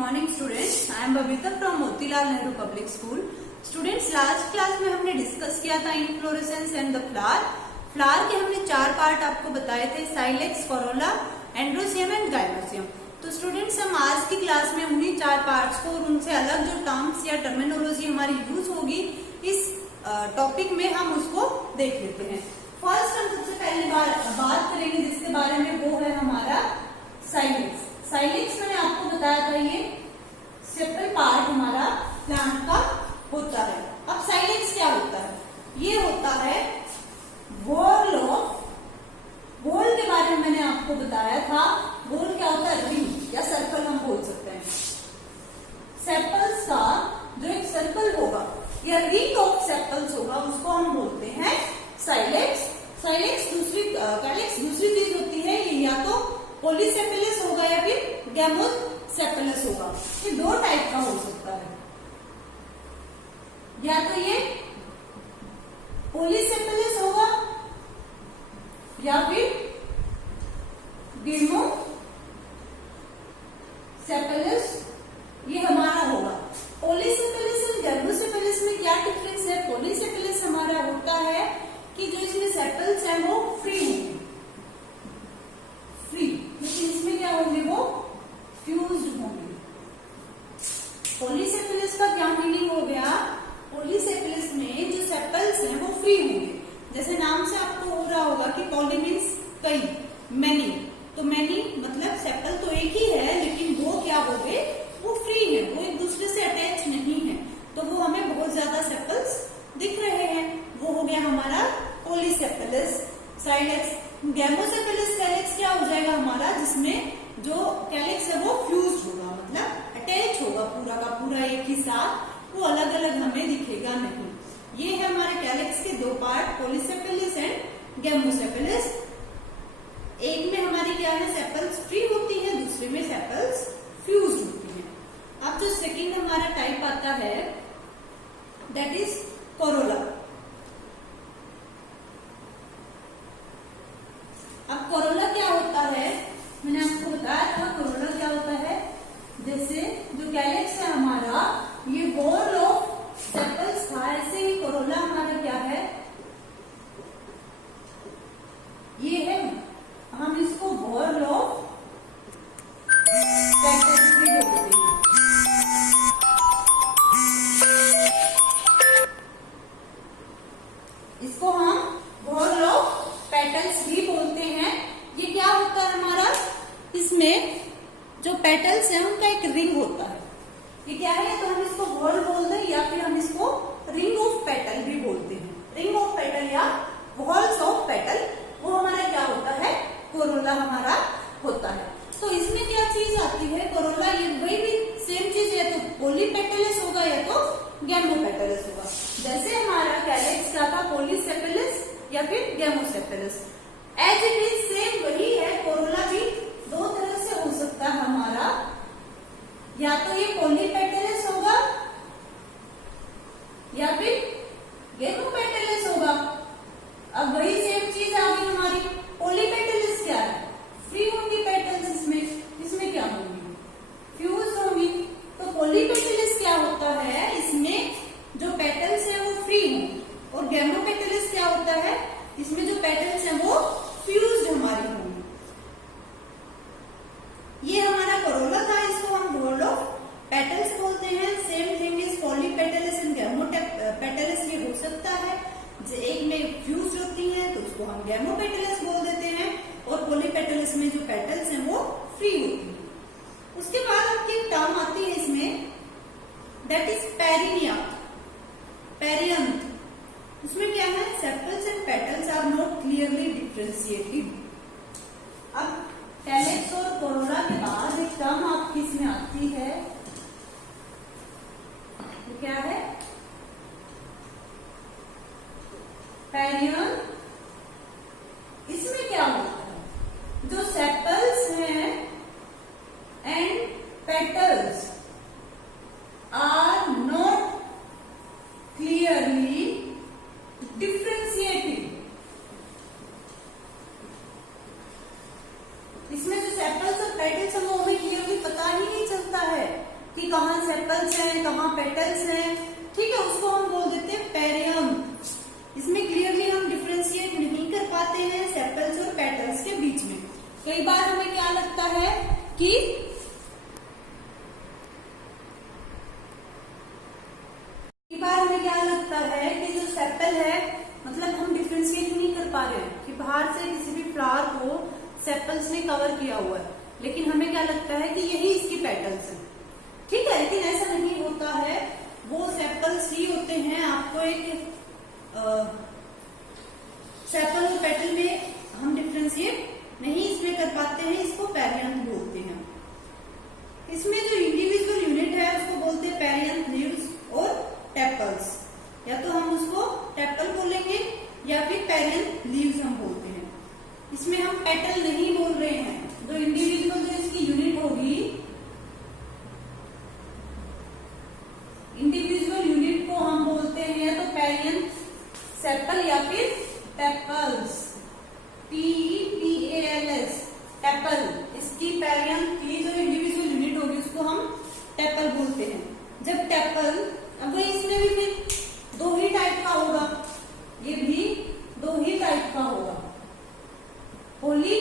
Morning students, I am Babita from Motilal Nehru public school. Students, last class में हमने discuss किया था inflorescence and the flower. Flower के हमने 4 पार्ट आपको बताए थे, साइलेक्स, कोरोला, एंड्रोसियम एंड गाइनोसियम। तो स्टूडेंट्स, हम आज की क्लास में उन्हीं 4 पार्ट्स को और उनसे अलग जो टर्म्स या टर्मिनोलॉजी हमारी यूज होगी इस टॉपिक में, हम उसको देख लेते हैं। फर्स्ट हम सबसे पहले बात करेंगे जिसके बारे में, वो है हमारा साइलेक्स। साइलेक्स मैंने आपको बताया था, ये सेपल पार्ट हमारा प्लांट का होता है। अब साइलेक्स क्या होता है? ये होता है वॉल ऑफ, वॉल के बारे में मैंने आपको बताया था। वॉल क्या होता है? रिंग या सर्कल हम बोल सकते हैं। सेपल्स का जो एक सर्कल होगा या रिंग ऑफ सेपल्स होगा, उसको हम बोलते हैं साइलेक्स। साइलेक्स दूसरी कैलेक्स दूसरी चीज होती है, ये या तो पॉलीसेपेलस होगा या फिर गैमोसेपेलस होगा। ये 2 टाइप का हो सकता है, या तो ये पॉलीसेपेलस होगा या फिर गैमोसेपेलस ये हमारा होगा। पॉलीसेपेलस और गैमोसेपेलस में क्या डिफरेंस है? पॉलीसेपेलस हमारा होता है कि जो इसमें सेपल्स हैं वो फ्री होंगे, फ्री, लेकिन इसमें क्या होंगे? वो फ्यूज्ड होंगे। पॉलीसेपेलस का क्या मीनिंग हो गया? पॉलीसेपेलस में जो सेपल्स हैं वो फ्री होंगे। जैसे नाम से आपको हो रहा होगा कि पॉली मीन्स कई, मैनी, तो मैनी मतलब सेपल तो एक ही है, लेकिन वो क्या हो गए? वो फ्री है, वो एक दूसरे से अटैच नहीं है, तो वो हमें बहुत ज्यादा सेपल्स दिख रहे हैं। वो हो गया हमारा पॉलीसेपेलस साइलेक्स। गैमोसेपेलस कैलेक्स क्या हो जाएगा हमारा? जिसमें जो कैलेक्स है वो फ्यूज्ड होगा, मतलब अटैच होगा पूरा का पूरा एक ही साथ, वो अलग अलग हमें दिखेगा नहीं। ये है हमारे कैलेक्स के 2 पार्ट, पॉलीसेपेलस एंड गैमोसेपेलस। एक में हमारी क्या है? सेपल्स फ्री होती है, दूसरे में सेपल्स फ्यूज्ड होती है। अब जो सेकंड हमारा टाइप आता है, दैट इज कोरोला। अब कोरोला क्या होता है? मैंने आपको बताया था कोरोला क्या होता है। जैसे जो कैलेक्स है हमारा, ये वॉल ऑफ सेपल्स था, ऐसे ही कोरोला हमारा क्या है? ये है, हम इसको वॉल ऑफ पेटल्स भी बोलते हैं। इसको हम वॉल ऑफ पेटल्स भी बोलते हैं। ये क्या होता है हमारा? इसमें जो पेटल्स हैं उनका एक रिंग होता है। ये क्या है? तो हम इसको वॉल बोल दें या फिर हम इसको रिंग ऑफ पेटल भी बोलते हैं। रिंग ऑफ पेटल या वॉल्स ऑफ पेटल, वो हमारा क्या होता है? कोरोला हमारा होता है। तो इसमें क्या चीज आती है? कोरोला, ये वही भी सेम चीज, या तो पॉलीपेटलस होगा या तो गैमोपेटलस होगा। जैसे हमारा कैलेक्स क्या था? पॉलीसेपेलस या फिर गैमोसेपेलस। एज इट इज सेम वही है। कोरोला भी 2 तरह से हो सकता है हमारा, या तो ये पॉलीपेटलस होगा या फिर गैमोपेटलस होगा। अब वही सेम चीज आ गई हमारी। पॉलीपेटलस क्या है? फ्री होंगी पेटल्स, इसमें क्या होंगी? फ्यूज होंगी। तो पॉलीपेटलस क्या होता है? इसमें जो पेटल्स है वो फ्री होंगी, और गैमोपेटलस क्या होता है? इसमें जो पेटल्स हैं वो फ्यूज्ड हमारी होंगी। ये हमारा कोरोला था, इसको हम वॉल ऑफ पेटल्स बोलते हैं। Same thing is polypetalous and gamopetalous, ये हो सकता है एक में फ्यूज होती है तो उसको हम गैमोपेटलस बोल देते हैं, और पॉलीपेटलस में जो पेटल्स हैं वो फ्री होती है। उसके बाद आपकी एक टर्म आती है इसमें, दैट इज पेरिनियांथ, पेरियंथ। उसमें क्या है? Sepals and petals are not clearly differentiated. अब कैलेक्स और कोरोला के बाद एक टर्म आपकी इसमें आती है, तो क्या है? पेरियंथ। इसमें क्या होता है? जो सेपल्स हैं and petals are not clearly differentiated. इसमें जो सेपल्स और पेटल्स हैं वो हमें क्लियरली पता ही नहीं चलता है। सेपल्स हैं, कहाँ पेटल्स हैं, ठीक है, उसको हम बोल देते हैं पेरियम। इसमें क्लियरली हम डिफ्रेंशिएट नहीं कर पाते हैं सेपल्स और पेटल्स के बीच में। कई बार हमें क्या लगता है कि कि जो सेपल है मतलब हम डिफ्रेंशिएट नहीं कर पा रहे हैं कि बाहर से किसी भी फ्लावर को सेपल्स ने कवर किया हुआ है, लेकिन हमें क्या लगता है कि यही इसकी पेटल्स है, ठीक है, लेकिन ऐसा नहीं होता है, वो सेपल्स ही होते हैं। आपको एक सेपल और पेटल में हम डिफ्रेंशिएट नहीं इसमें कर पाते हैं, इसको पेरियंथ बोलते हैं। इसमें जो इंडिविजुअल यूनिट है उसको बोलते हैं पेरियंथ लीव्स और टेपल्स, या तो हम उसको टेपल बोलेंगे या फिर पेरियंथ लीव्स हम बोलते हैं। इसमें हम पेटल नहीं बोल रहे हैं, जो इंडिविजुअल जो इसकी यूनिट होगी, इंडिविजुअल यूनिट को हम बोलते हैं या तो पेरियंथ सेपल या फिर टेपल्स, TEPALS, टेपल। इसकी पेरियंथ की जो इंडिविजुअल यूनिट होगी उसको हम टेपल बोलते हैं। जब टेपल, अब इसमें भी फिर दो ही टाइप का होगा, ये भी दो ही टाइप का होगा, पोली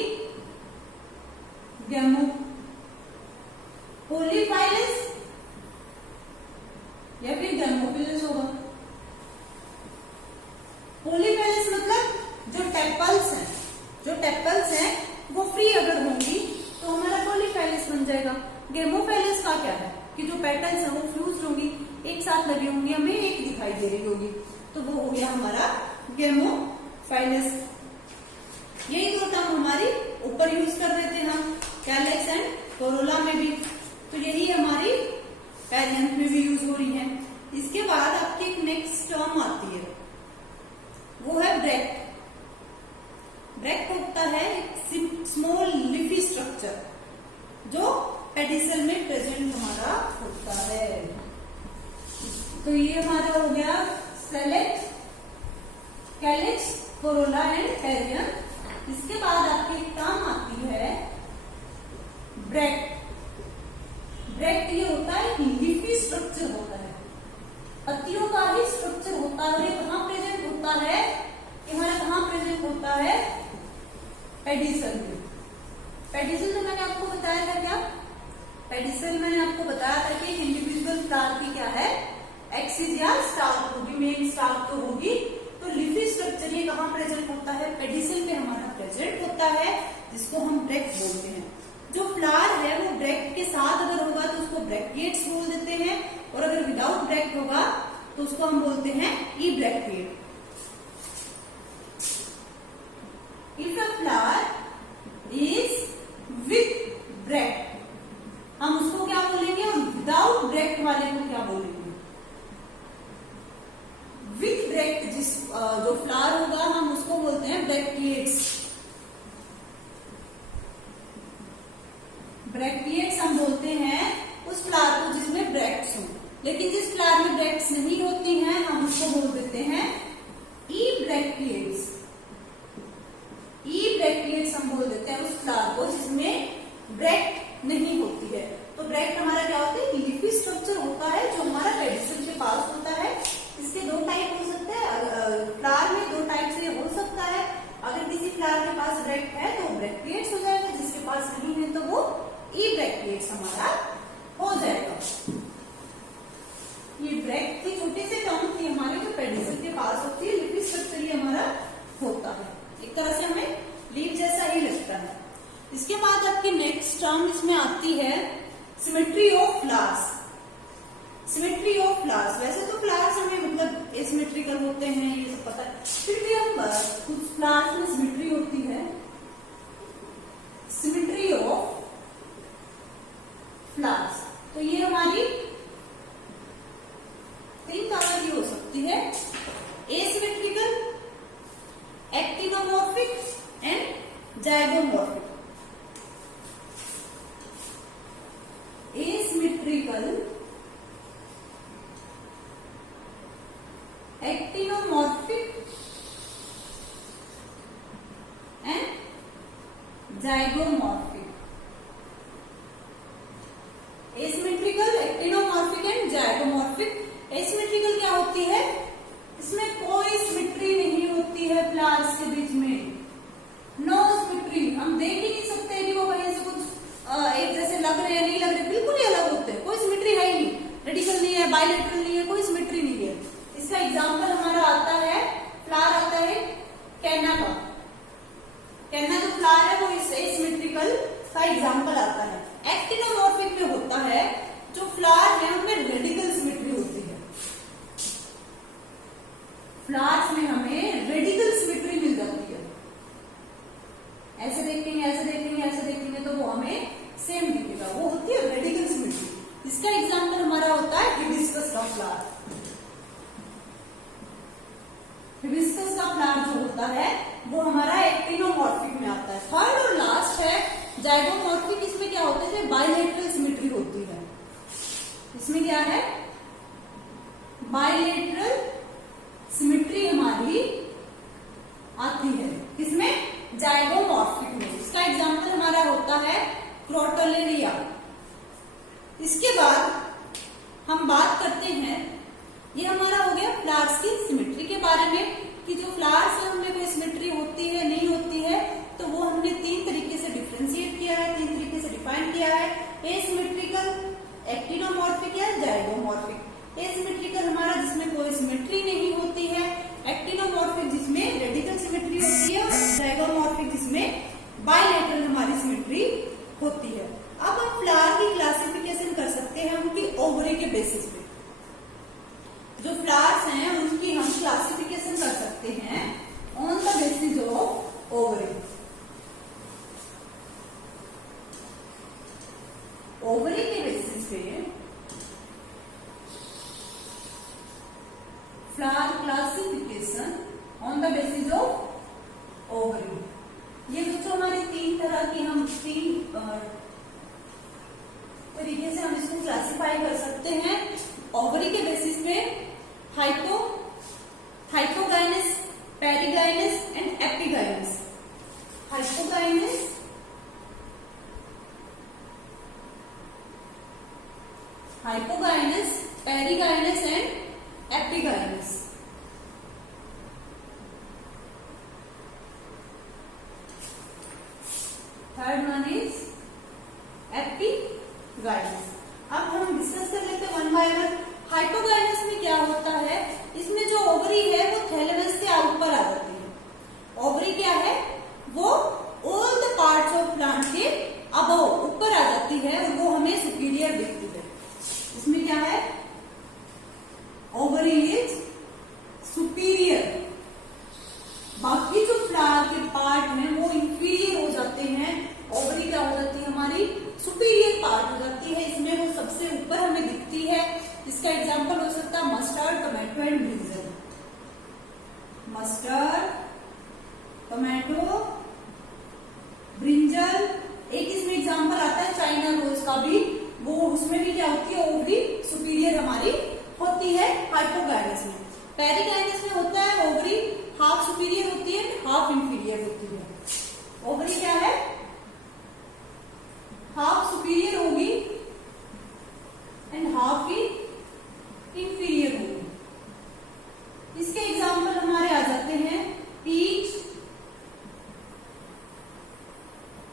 गैमो, पोलीफाइलस या फिर गैमोफिलस होगा। पोलीफाइलस मतलब जो टेपल्स हैं वो फ्री अगर होंगी तो हमारा पोलीफाइलस बन जाएगा। गेमोफाइलस का क्या है कि जो पेटल्स हैं वो फ्यूज होंगी, एक साथ लगी होंगी, हमें एक दिखाई दे रही होगी, तो वो हो गया हमारा गेमोफाइलस। यही दो टर्म हमारी ऊपर यूज कर रहे थे हम, कैलेक्स एंड कोरोला में भी, तो यही हमारी पेरियंथ में भी यूज हो रही है। इसके बाद आपकी एक नेक्स्ट टर्म आती है, वो है ब्रैक्ट। ब्रैक्ट होता है एक स्मॉल लिफी स्ट्रक्चर जो पेडिसल में प्रेजेंट हमारा होता है। तो ये हमारा हो गया select, calyx, Corolla and perianth. इसके बाद आपकी एक टर्म आती है ब्रैक्ट। ब्रैक्ट ये होता है लिफी स्ट्रक्चर होता है, पत्तियों का ही स्ट्रक्चर होता है। ये कहाँ प्रेजेंट होता है, हमारा कहाँ प्रेजेंट होता है, पेडिसल में। पेडिसल तो मैंने आपको बताया था क्या, पेडिसल मैंने आपको बताया था कि इंडिविजुअल फ्लावर की क्या है, एक्सिस या स्टार्क होगी, मेन स्टार्क तो होगी। तो लिफी स्ट्रक्चर ये कहाँ प्रेजेंट होता है, पेडिसल में हमारा प्रेजेंट होता है, जिसको हम ब्रैक्ट बोलते हैं। जो फ्लावर है वो ब्रैक्ट के साथ अगर होगा तो उसको ब्रैक्टिएट्स बोल देते हैं, और अगर विदाउट ब्रैक्ट होगा तो उसको हम बोलते हैं ebracteate. If a flower is with bract, हम उसको क्या बोलेंगे, और विदाउट ब्रैक्ट वाले को क्या बोलेंगे, विथ ब्रैक्ट जिस जो फ्लावर होगा हम उसको बोलते हैं ब्रैक्टिएट्स। ब्रैक्टिएट्स हम बोलते हैं उस फ्लावर को जिसमें ब्रैक्ट्स हो, लेकिन जिस फ्लावर में ब्रैक्ट्स नहीं होती हैं हम उसको बोल देते हैं ई ब्रैक्टिएट्स। ई ब्रैक्टिएट्स हम बोल देते हैं उस फ्लावर को जिसमें ब्रैक्ट नहीं होती है। तो ब्रैक्ट हमारा क्या होता है, लीफी स्ट्रक्चर होता है जो हमारा पेडिसल के पास होता है। इसके दो टाइप हो सकते हैं, फ्लावर में दो टाइप से हो सकता है। अगर किसी फ्लावर के पास ब्रैक्ट है तो ब्रैक्टिएट्स हो जाएगा, जिसके पास नहीं है तो वो ई ब्रैक्टिएट्स हमारा हो जाएगा। ये ब्रैक्ट की छोटी सी टर्म थी हमारे जो पेडिसल के पास होती है, लीफी स्ट्रक्चर ये हमारा होता है, एक तरह से हमें लीफ जैसा ही लगता है। इसके बाद आपकी नेक्स्ट टर्म इसमें आती है symmetry of flowers. Symmetry of flowers, वैसे तो फ्लावर्स हमें मतलब एसिमेट्रिकल होते हैं ये सब पता है, फिर भी हम कुछ फ्लावर्स में सिमेट्री होती है। सिमेट्री ऑफ फ्लावर्स, तो ये हमारी तीन तरह की हो सकती है, asymmetrical, actinomorphic and zygomorphic. Asymmetrical, actinomorphic and zygomorphic. Asymmetrical, actinomorphic and होती है, इसमें कोई सिमेट्री नहीं होती है फ्लावर्स के बीच में, नो सिमेट्री। हम देख ही नहीं सकते कि वो कहीं से कुछ एक जैसे लग रहे हैं, नहीं लग रहे, बिल्कुल ही अलग होते हैं, कोई सिमेट्री है ही नहीं, रेडिकल नहीं है, बाइलेटरल नहीं है, कोई सिमेट्री नहीं है। इसका एग्जाम्पल हमारा आता है, फ्लावर आता है कैना का। कैना जो फ्लावर है वो इस एसिमेट्रिकल का एग्जाम्पल आता है। एक्टिनोमॉर्फिक में होता है, जो फ्लावर है उनमें रेडिकल सिमेट्री होती है। फ्लावर्स में हमें रेडिकल सिमेट्री मिल जाती है, ऐसे देखेंगे, ऐसे देखेंगे, ऐसे देखेंगे तो वो हमें सेम दिखेगा, वो होती है रेडिकल सिमेट्री। इसका एग्जाम्पल हमारा होता है हिबिस्कस का फ्लावर। हिबिस्कस का फ्लावर जो होता है वो हमारा एक्टिनोमॉर्फिक में आता है। थर्ड और लास्ट है जाइगोमॉर्फिक। इसमें क्या होता है, बाइलेटरल सिमेट्री होती है। इसमें क्या है, बाइलेटरल सिमेट्री हमारी आती है, किसमें, जाइगोमॉर्फिक में। इसका एग्जाम्पल हमारा होता है क्रोटोलेरिया। इसके बाद हम बात करते हैं, ये हमारा हो गया फ्लावर्स की सिमेट्री के बारे में, कि जो फ्लावर्स है उनमें कोई सिमेट्री होती है नहीं होती है, तो वो हमने 3 तरीके से डिफ्रेंशिएट किया है, 3 तरीके से डिफाइन किया है, एसिमेट्रिकल, एक्टिनोमॉर्फिक या जाइगोमॉर्फिक। एसिमेट्रिकल हमारा जिसमें कोई सिमेट्री नहीं होती है, एक्टिनोमॉर्फिक जिसमें रेडिकल सिमेट्री होती है, और जाइगोमॉर्फिक जिसमें बाइलेटरल हमारी सिमेट्री होती है। अब हम फ्लावर की क्लासिफिकेशन कर सकते हैं उनकी ओवरी के बेसिस पे। जो फ्लावर्स हैं उनकी हम क्लासिफिकेशन कर सकते हैं on the basis of ovary. Ovary के बेसिस पे flower classification on the basis of ovary. ये बच्चों हमारी 3 तरह की, हम 3 तरीके से हम इसको क्लासिफाई कर सकते हैं। ओवरी के बेसिस पे hypogynous, perigynous and epigynous. Hypogynous, perigynous and epigynous. Third one is epigynous. अब हम डिस्कस कर लेते हैं वन बाय वन। हाइपोगाइनस में क्या होता है, इसमें जो ओवरी है वो थैलेमस से ऊपर आ जाती है। ओवरी क्या है, वो all the parts of plant के अबव, ऊपर आ जाती है, और वो हमें सुपीरियर दिखती है। इसमें क्या है, ओवरी इज सुपीरियर, बाकी जो फ्लावर के पार्ट हैं वो इंफीरियर हो जाते हैं। ओवरी क्या हो जाती है, हमारी सुपीरियर पार्ट हो जाती है, इसमें वो सबसे ऊपर हमें दिखती है। इसका एग्जांपल हो सकता है mustard, tomato and brinjal. Mustard, tomato, brinjal. एक इसमें एग्जांपल आता है चाइना रोज का भी, वो उसमें भी क्या होती है, ओवरी सुपीरियर हमारी होती है हाइपोगाइनस में। पेरिगाइनस में होता है ओवरी हाफ सुपीरियर होती है, हाफ इंफीरियर होती है। ओवरी क्या है, हाफ सुपीरियर होगी एंड हाफ ही इंफीरियर होगी। इसके एग्जाम्पल हमारे आ जाते हैं पीच,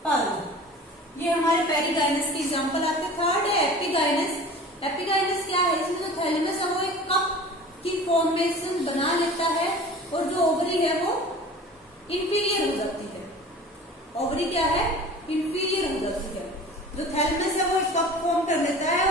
पर्ल। ये हमारे पेरिगाइनस के एग्जाम्पल आते हैं। थर्ड है एपिगाइनस। एपिगाइनस क्या है, इसमें जो थैलेमस है वो एक कप की फॉर्मेशन बना लेता है, और जो ओवरी है वो इंफीरियर हो जाती है। ओवरी क्या है, इंफीरियर हो जाती है। जो थैलेमस है वो एक कप फॉर्म कर लेता है,